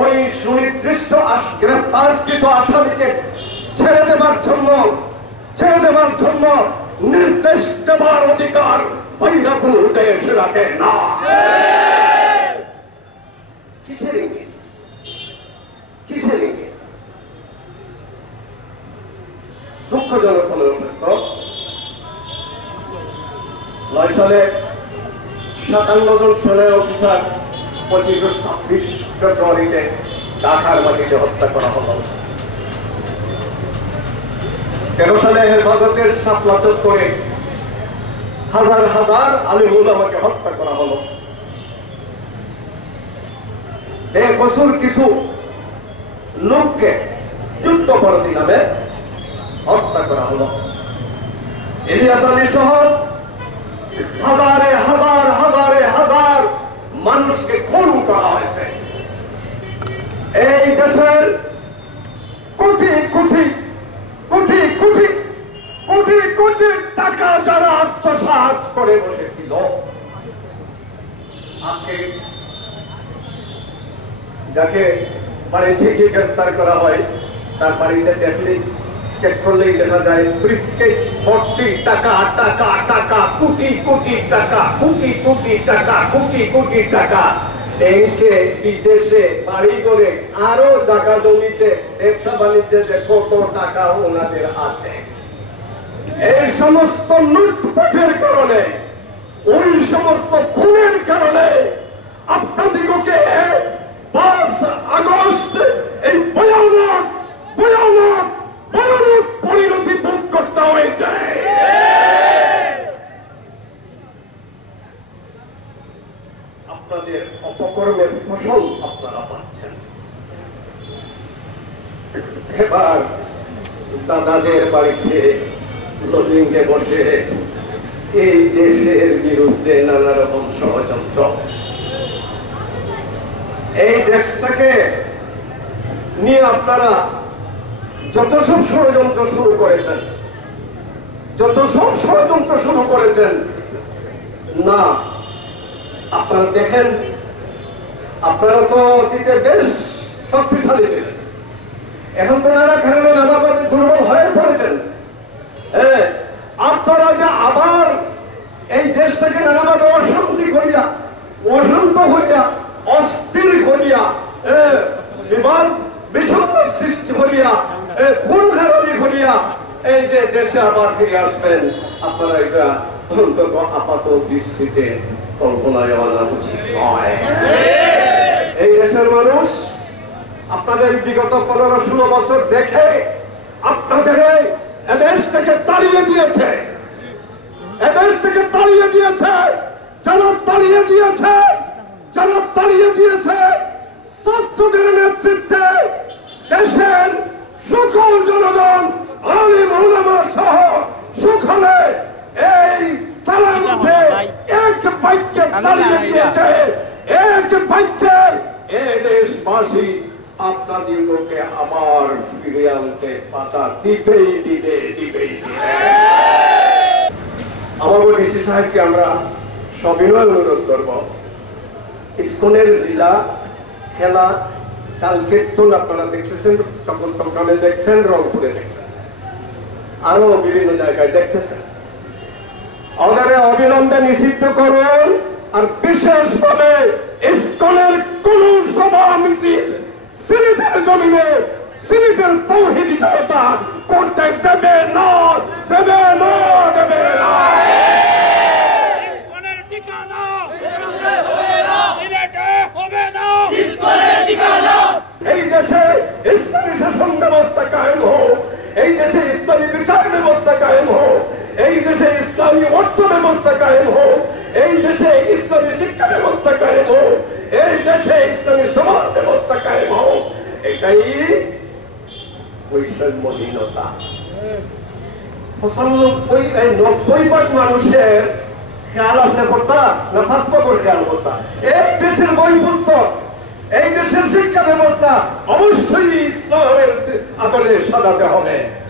ওই সুনির্দিষ্ট গ্রেফতারকৃত আসামিকে ছেড়ে দেবার জন্য নির্দেশ দেবার অধিকার বাইরা কোনো দেশ রাখে না। কিসের ইঙ্গিত? দুঃখজনক হলেও সত্য, 9 সালে 57 জন সেনা অফিসার 25 ও 26 ফেব্রুয়ারিতে ঢাকার মাটিতে হত্যা করা হলো। 13 সালে হেফাজতের শাপলা চত্বরে হাজার হাজার আলিম উলামাকে হত্যা করা হলো। বেকসুর কিছু লোককে যুদ্ধাপরাধী নামে হত্যা করা হলো। ইলিয়াস আলী সহ হাজার মানুষকে খুন করা হয়েছে। এই দেশের কোটি কোটি টাকা যারা আত্মসাৎ করে বসেছিল, আজকে যাকে বাড়ি থেকে গ্রেফতার করা হয় তার বাড়িতে দেখলে চেক করলেই দেখা যায় ব্রিফকেস ভর্তি টাকা, কোটি টাকা ব্যাংকে, বিদেশে, বাড়ি করে, আরো জায়গা জমিতে, ব্যবসা বাণিজ্যে যে কত টাকা ওনাদের আছে। এই সমস্ত লুটপাটের কারণে, ওই সমস্ত খুনের কারণে আপনাদিগকে 5 আগস্ট এই ভয়ানক পরিণতি ভোগ করতে হয়েছে। আপনাদের অপকর্মের ফসল আপনারা পাচ্ছেন। এবার দাদাদের বাড়িতে লজিংয়ে বসে এই দেশের বিরুদ্ধে নানা রকম ষড়যন্ত্র, এই দেশটাকে নিয়ে আপনারা যত সব ষড়যন্ত্র শুরু করেছেন, না আপনারা দেখেন, আপনারা তো অতীতে বেশ শক্তিশালী ছিলেন, এখন তো নানা কারণে নানাভাবে দুর্বল হয়ে পড়েছেন। আপনারা যে আবার এই দেশটাকে নানাভাবে অশান্ত হইয়া অস্থির করিয়া বিবাদ বিষণ্ণতার সৃষ্টি করিয়া খুন খারাপি করিয়া এই যে দেশে আবার ফিরে আসবেন, আপনারা এটা অন্তত আপাত দৃষ্টিতে কল্পনায় আনা উচিত নয়। এই দেশের মানুষ আপনাদের বিগত 15-16 বছর দেখে আপনাদের এদেশ থেকে তাড়িয়ে দিয়েছে। যারা তাড়িয়ে দিয়েছে ছাত্রদের নেতৃত্বে দেশের সকল জনগণ, আলিম উলামা সহ সকলে এই তালার মধ্যে এক বাক্যে তাড়িয়ে দিয়েছে। এক বাক্যে এই দেশবাসী আপনাদিগকে আবার ফিরে আনতে পাতা দিবেই। আমাদের ডিসি সাহেবকে আমরা সবিনয় অনুরোধ করব, ইসকনের লীলা খেলা কাল কীর্তন আপনারা দেখতেছেন, চট্টগ্রামে দেখছেন, রংপুরে দেখছেন, আরো বিভিন্ন জায়গায় দেখতেছেন। ওদের অবিলম্বে নিষিদ্ধ করুন। আর বিশেষভাবে ইসকনের কোন সভা মিছিল সিলেটের জমিনে সিলেটের তৌহিদি জনতা করতে দেবে না। ইসকনের ঠিকানা সিলেটে হবে না। এই দেশে ইসলামী শাসন ব্যবস্থা কায়েম হোক, এই দেশে ইসলামী বিচার ব্যবস্থা কায়েম হোক, এই দেশে ইসলামী অর্থ ব্যবস্থা কায়েম হোক, এই দেশে ইসলামী শিক্ষা ব্যবস্থা কায়েম হোক, এই দেশে ইসলামী সমাজ ব্যবস্থা কায়েম হোক। এটাই বৈষম্যহীনতা। 90% মানুষের খেয়াল আপনি করতা না 5% খেয়াল করতা? এই দেশের বই পুস্তক, এই দেশের শিক্ষা ব্যবস্থা অবশ্যই ইসলামের আদলে সাজাতে হবে।